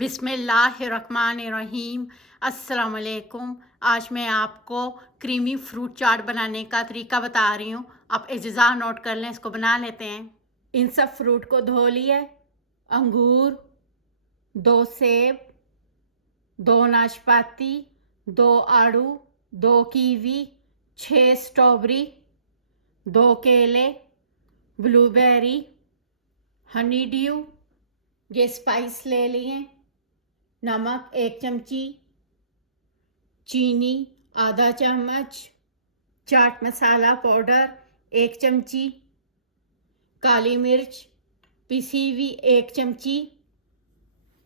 बिस्मिल्लाहिर्रहमानिर्रहीम। अस्सलाम वालेकुम। आज मैं आपको क्रीमी फ्रूट चाट बनाने का तरीका बता रही हूँ। आप इज्ज़ा नोट कर लें, इसको बना लेते हैं। इन सब फ्रूट को धो लिए। अंगूर, 2 सेब, 2 नाशपाती, 2 आड़ू, 2 कीवी, 6 स्ट्रॉबेरी, 2 केले, ब्लूबेरी, हनी ड्यू। ये स्पाइस ले लिए। नमक 1 चमची, चीनी आधा चम्मच, चाट मसाला पाउडर 1 चमची, काली मिर्च पिसी हुई 1 चमची।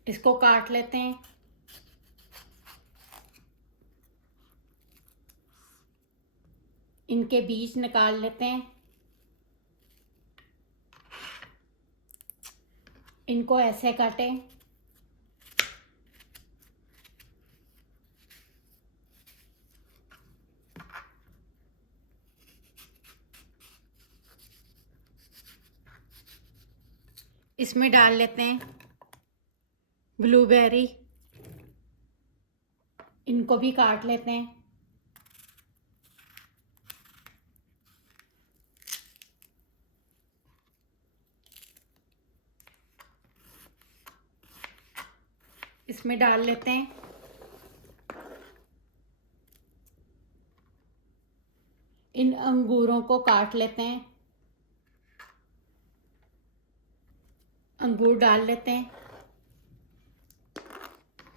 इसको काट लेते हैं। इनके बीज निकाल लेते हैं। इनको ऐसे काटें। इसमें डाल लेते हैं ब्लूबेरी। इनको भी काट लेते हैं। इसमें डाल लेते हैं इन अंगूरों को काट लेते हैं। अंगूर डाल लेते हैं।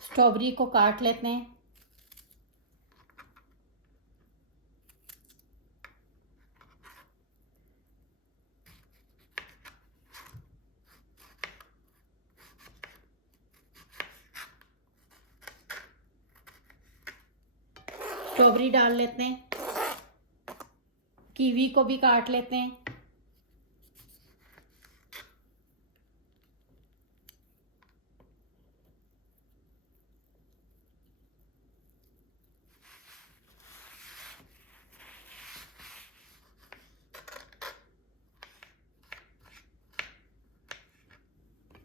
स्ट्रॉबेरी को काट लेते हैं। स्ट्रॉबेरी डाल लेते हैं। कीवी को भी काट लेते हैं।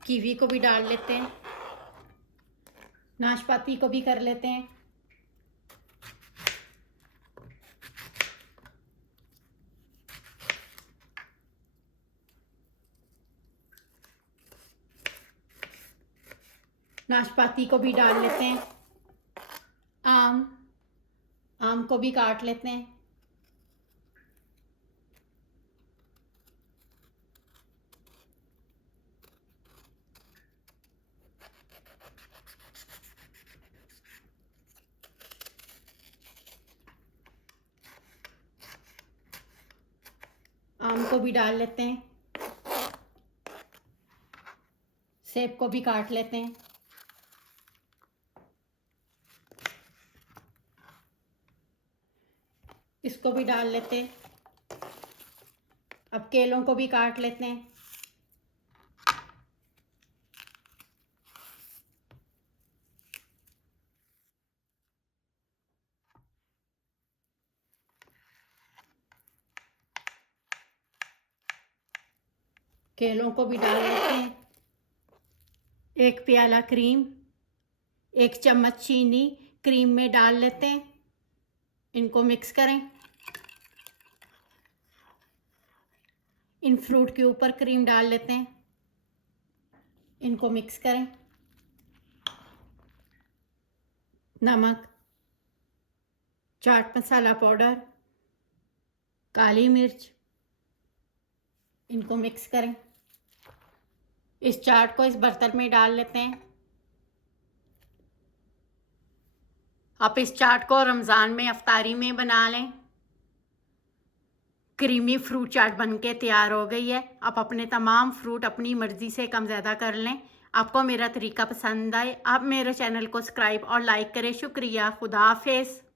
कीवी को भी डाल लेते हैं। नाशपाती को भी कर लेते हैं। नाशपाती को भी डाल लेते हैं। आम को भी काट लेते हैं। आम को भी डाल लेते हैं। सेब को भी काट लेते हैं। इसको भी डाल लेते हैं। अब केलों को भी काट लेते हैं। केलों को भी डाल लेते हैं। 1 प्याला क्रीम, 1 चम्मच चीनी क्रीम में डाल लेते हैं। इनको मिक्स करें। इन फ्रूट के ऊपर क्रीम डाल लेते हैं। इनको मिक्स करें। नमक, चाट मसाला पाउडर, काली मिर्च, इनको मिक्स करें। इस चाट को इस बर्तन में डाल लेते हैं। आप इस चाट को रमज़ान में अफ्तारी में बना लें। क्रीमी फ्रूट चाट बनके तैयार हो गई है। आप अपने तमाम फ्रूट अपनी मर्ज़ी से कम ज़्यादा कर लें। आपको मेरा तरीका पसंद आए, आप मेरे चैनल को सब्सक्राइब और लाइक करें। शुक्रिया। खुदा हाफिज़।